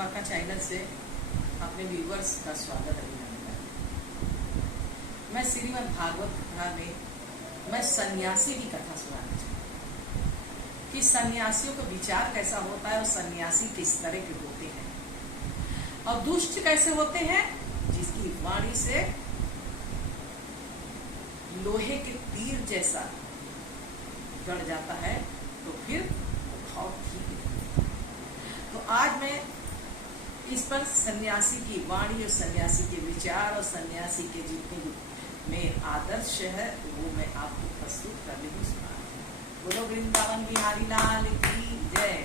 माता चैनल से अपने व्यूवर्स का स्वागत अभिनंदन। मैं श्रीमद् भागवत कथा में मैं सन्यासी की कथा सुनाना चाहती हूँ कि सन्यासियों का विचार कैसा होता है और सन्यासी किस तरह के होते हैं और दुष्ट कैसे होते हैं, जिसकी वाणी से लोहे के तीर जैसा गड़ जाता है तो फिर भाव ठीक है। तो आज मैं इस पर सन्यासी की वाणी और सन्यासी के विचार और सन्यासी के जितने में आदर्श है वो मैं आपको प्रस्तुत करने को सुना। बोलो वृंदावन बिहारी लाल की जय।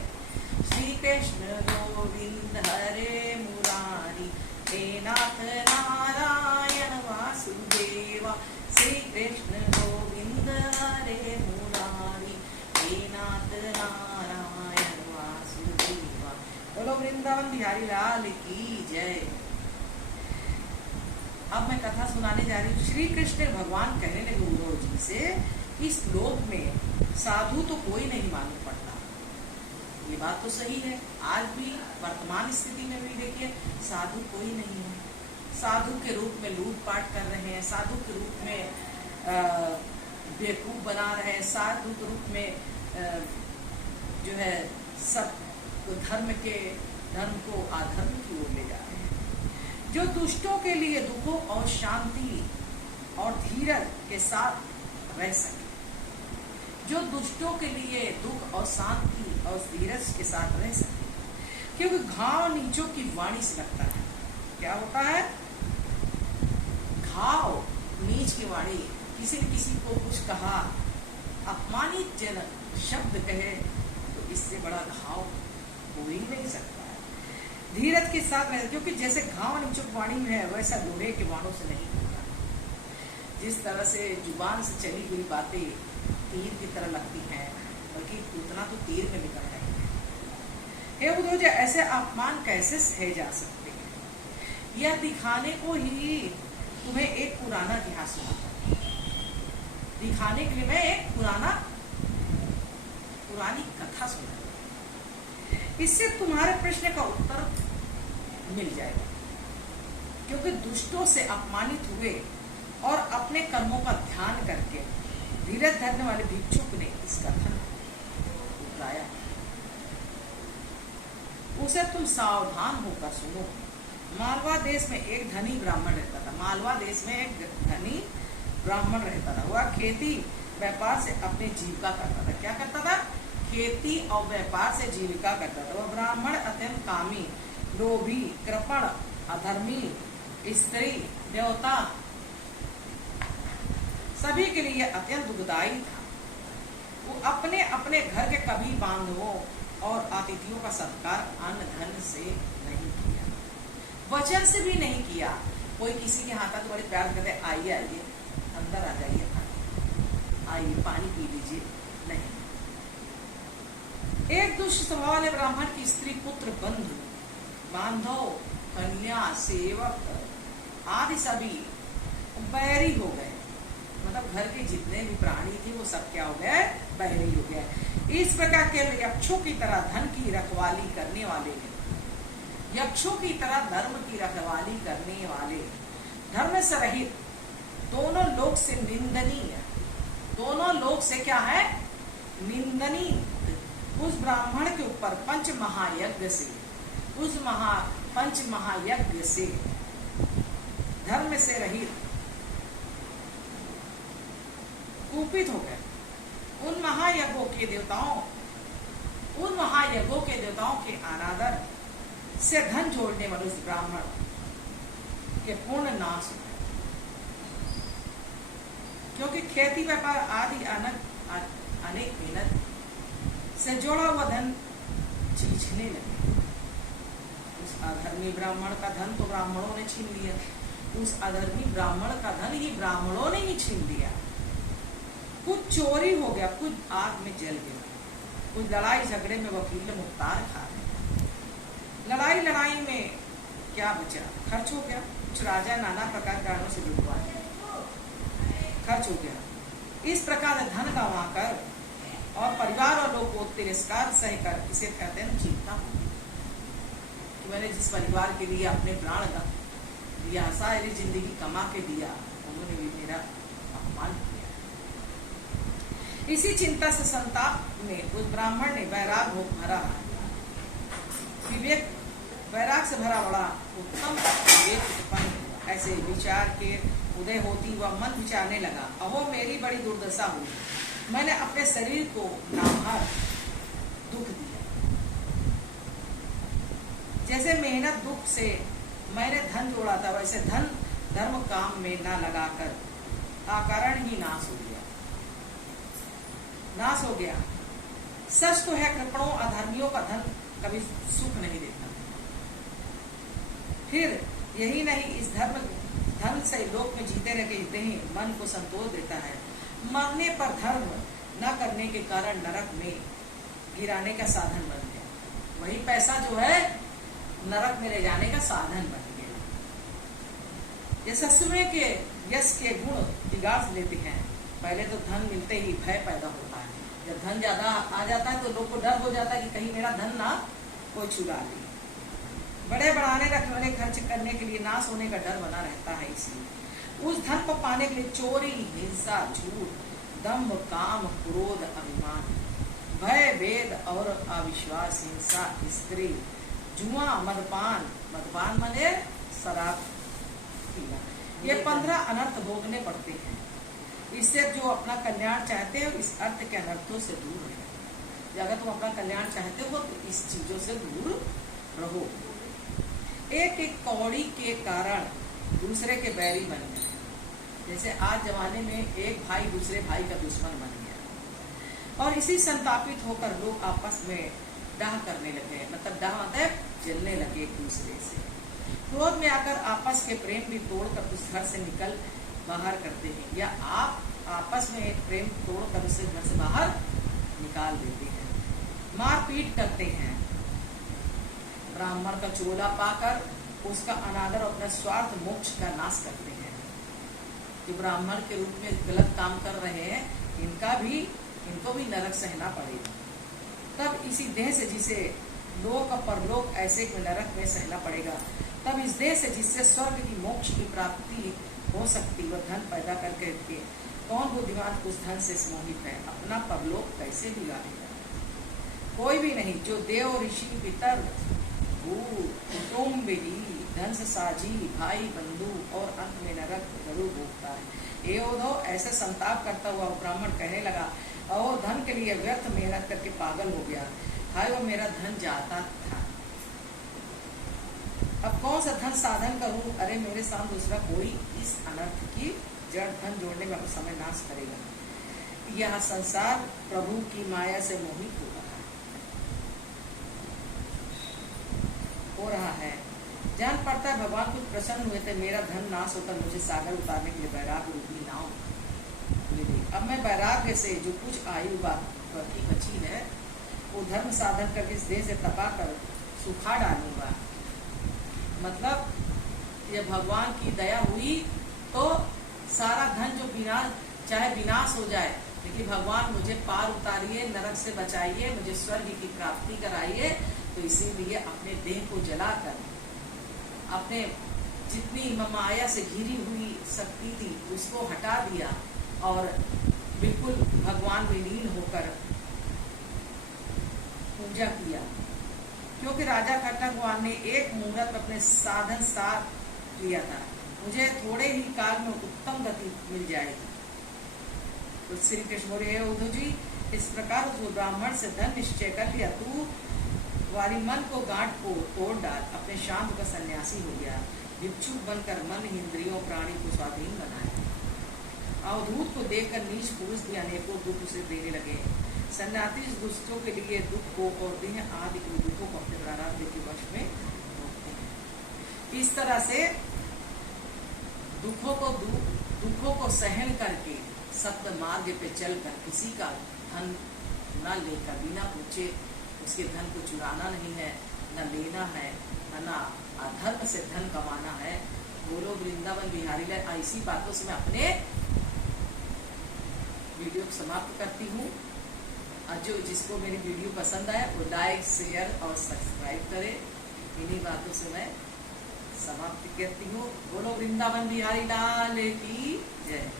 श्री कृष्ण गोविंद हरे मुरारी हे नाथ नारायण वासुदेवा। श्री कृष्ण गोविंद हरे मुरारी हे नाथ नारायण वासुदेवा। बोलो वृंदावन बिहारी लाल की जय। अब मैं कथा सुनाने जा रही हूँ। श्री कृष्ण भगवान कहने लगे उद्धव जी से, इस लोक में साधु तो कोई नहीं मालूम पड़ता। ये बात तो सही है, आज भी वर्तमान स्थिति में भी देखिए साधु कोई नहीं है। साधु के रूप में लूटपाट कर रहे हैं, साधु के रूप में बेवकूफ बना रहे हैं, साधु के रूप में जो है सब धर्म को अधर्म की ओर ले जा रहे हैं। जो दुष्टों के लिए दुखों और शांति और धीरज के साथ रह सके, जो दुष्टों के लिए दुख और शांति और धीरज के साथ रह सके, क्योंकि घाव नीचों की वाणी से लगता है। क्या होता है? घाव नीच की वाणी, किसी ने किसी को कुछ कहा, अपमानित जनक शब्द कहे तो इससे बड़ा घाव हो ही नहीं सकता है। धीरज के साथ रहे, क्योंकि जैसे घाव नीचों की वाणी में है वैसा लोहे के बाणों से नहीं होता। जिस तरह से जुबान से चली हुई बातें तीर की तरह लगती हैं, बल्कि उतना तो तीर में निकल रही है। हे उद्धव जी, ऐसे अपमान कैसे सहे जा सकते हैं? यह दिखाने को ही तुम्हें एक पुराना इतिहास सुनाता हूं। दिखाने के लिए मैं एक पुरानी कथा सुनाता हूं। इससे तुम्हारे प्रश्न का उत्तर मिल जाएगा। क्योंकि दुष्टों से अपमानित हुए और अपने कर्मों का ध्यान करके धीरज धरने वाले भिक्षुक ने इस कथन उतराया। उसे तुम सावधान होकर सुनो। मालवा देश में एक धनी ब्राह्मण रहता था। मालवा देश में एक धनी ब्राह्मण रहता था। वह खेती व्यापार से अपनी जीविका करता था। क्या करता था? खेती और व्यापार से जीविका करता था। वह ब्राह्मण अत्यंत कामी, लोभी, कृपण, अधर्मी, स्त्री, देवता सभी के लिए अत्यंत दुखदायी था। वो अपने अपने घर के कभी बांधवों और अतिथियों का सत्कार अन्न धन से नहीं किया, वचन से भी नहीं किया। कोई किसी के हाथ तो बड़े प्यार करते, आइए आइए अंदर आ जाइए, आइए पानी पी लीजिए, नहीं। एक दुष्ट स्वभाव वाले ब्राह्मण की स्त्री, पुत्र, बंधु, बांधव, कन्या, सेवक आदि सभी बैरी हो गए। मतलब घर के जितने भी प्राणी थे वो सब क्या हो गए? बैरी हो गए। इस प्रकार के यक्षों की तरह धन की रखवाली करने वाले, यक्षों की तरह धर्म की रखवाली करने वाले, धर्म से रहित, दोनों लोक से निंदनीय, दोनों लोक से क्या है? निंदनीय उस ब्राह्मण के ऊपर पंच महायज्ञ से धर्म से रहित कुपित हो गए। उन महायज्ञों के देवताओं के अनादर से धन जोड़ने वाले उस ब्राह्मण के पूर्ण नाश हो गए। क्योंकि खेती व्यापार आदि अनेक मेहनत से जोड़ा हुआ धन छीनने लगे। उस अधर्मी ब्राह्मण का धन तो ब्राह्मणों ने छीन लिया, उस अधर्मी ब्राह्मण का धन ही ब्राह्मणों ने ही छीन लिया। कुछ चोरी हो गया, कुछ आग में जल गया, कुछ लड़ाई झगड़े में वकील मुख्तार खा गए। लड़ाई में क्या बचा? खर्च हो गया। कुछ राजा नाना प्रकार कारणों से लुटवा खर्च हो गया। इस प्रकार धन गंवाकर और परिवार और लोग को तिरस्कार सहकर इसे कहते हैं चिंता। कि मैंने जिस परिवार के लिए अपने प्राण का दिया, सारी जिंदगी कमा के दिया, उन्होंने भी मेरा अपमान किया। इसी चिंता से संताप में उस ब्राह्मण ने वैराग भरा विवेक, वैराग से भरा बड़ा उत्तम विवेक उत्पन्न हुआ। ऐसे विचार के उदय होती वह मन विचारने लगा, अहो मेरी बड़ी दुर्दशा हुई, मैंने अपने शरीर को नामहर दुख दिया। जैसे मेहनत दुख से मैंने धन जोड़ा था, वैसे धन धर्म काम में न लगाकर अकारण ही नाश हो गया। सच तो है कृपणों अधर्मियों का धन कभी सुख नहीं देता। फिर यही नहीं, इस धन से लोक में जीते रहते ही मन को संतोष देता है। मरने पर धर्म न करने के कारण नरक में गिराने का साधन बन गया। वही पैसा जो है नरक में ले जाने का साधन बन गया। ये ससुरे के यश के गुण बिगाड़ लेते हैं। पहले तो धन मिलते ही भय पैदा होता है। जब धन ज्यादा आ जाता है तो लोग को डर हो जाता है कि कहीं मेरा धन ना कोई चुरा ले। बड़े बढ़ाने रखने खर्च करने के लिए नाश होने का डर बना रहता है। इसलिए उस धन को पाने के लिए चोरी, हिंसा, झूठ, दंभ, काम, क्रोध, अभिमान, भय, वेद और अविश्वास, हिंसा, स्त्री, जुआ, मदपान माने शराब पीना, ये 15 अनर्थ भोगने पड़ते हैं। इससे जो अपना कल्याण चाहते हो इस अर्थ के अनर्थों से दूर रहो। अगर तुम अपना कल्याण चाहते हो तो इस चीजों से दूर रहो। एक एक कौड़ी के कारण दूसरे के बैरी बन गए। जैसे आज जमाने में एक भाई दूसरे भाई का दुश्मन बन गया और इसी संतापित होकर लोग आपस में डाह करने लगे। मतलब डाह मतलब जलने लगे एक दूसरे से। क्रोध में आकर आपस के प्रेम भी तोड़कर उस घर से निकल बाहर करते हैं, या आप आपस में एक प्रेम तोड़कर उसे घर से बाहर निकाल देते हैं। मारपीट करते हैं। ब्राह्मण का चोला पाकर उसका अनादर और अपना स्वार्थ मोक्ष का नाश करते हैं। जो ब्राह्मण के रूप में गलत काम कर रहे हैं इनको भी नरक सहना पड़ेगा। तब इसी देह से जिसे लोक परलोक ऐसे नरक में सहना पड़ेगा, तब इस देह से जिससे स्वर्ग की मोक्ष की प्राप्ति हो सकती वह धन पैदा करके कौन बुद्धिमान उस धन से मोहित है, अपना परलोक कैसे बिगाड़ेगा? कोई भी नहीं। जो देव, ऋषि, पितर, कुटुम्ब, धन साझी, भाई, बंधु और अंत में नरक जरूर भोगता है। एवं ऐसे संताप करता हुआ ब्राह्मण कहने लगा, और धन के लिए व्यर्थ मेहनत करके पागल हो गया। हाय वो मेरा धन जाता था, अब कौन सा धन साधन करूं? अरे मेरे साथ दूसरा कोई इस अनर्थ की जड़ धन जोड़ने में अपना समय नाश करेगा। यह संसार प्रभु की माया से मोहित हो रहा है। जान पड़ता है भगवान कुछ प्रसन्न हुए थे, मेरा धन नाश होकर मुझे सागर उतारने के लिए वैराग रूपी नाव मिल गई। अब मैं वैराग्य से जो कुछ आयु बाकी बची है वो धर्म साधन करके इस देह से तपा कर सुखा डालूंगा। मतलब ये भगवान की दया हुई तो सारा धन जो चाहे विनाश हो जाए, लेकिन भगवान मुझे पार उतारिए, नरक से बचाइए, मुझे स्वर्ग की प्राप्ति कराइए। तो इसीलिए अपने देह को जलाकर अपने जितनी माया से घिरी हुई शक्ति थी उसको हटा दिया और बिल्कुल भगवान में लीन होकर पूजा किया। क्योंकि राजा खट्टंगवान ने एक मुहूर्त अपने साधन साथ लिया था, मुझे थोड़े ही काल में उत्तम गति मिल जाएगी। तो श्री कृष्ण बोले, उद्धव जी, इस प्रकार जो ब्राह्मण से धन निश्चय कर लिया, तू वाली मन को गांठ को तोड़ डाल, अपने शांत का सन्यासी हो गया। भिक्षुक बनकर मन, इंद्रियों, प्राणी को स्वाधीन बनाया। अवधूत को देखकर नीच पुरुष भी अनेकों दुख उसे देने लगे। सन्यासी दुष्टों के लिए दुख को और देह आदि के दुखों को अपने प्रारब्ध के वश में रोकते हैं। इस तरह से दुखों को सहन करके सत्य मार्ग पे चलकर किसी का धन न लेकर बिना पूछे उसके धन को चुराना नहीं है, न लेना है, न अधर्म से धन कमाना है। बोलो वृंदावन बिहारी लाल। ऐसी बातों से मैं अपने वीडियो को समाप्त करती हूँ। जो जिसको मेरी वीडियो पसंद आए वो लाइक, शेयर और सब्सक्राइब करें। इन्हीं बातों से मैं समाप्ति करती हूँ। बोलो वृंदावन बिहारी लाल की जय।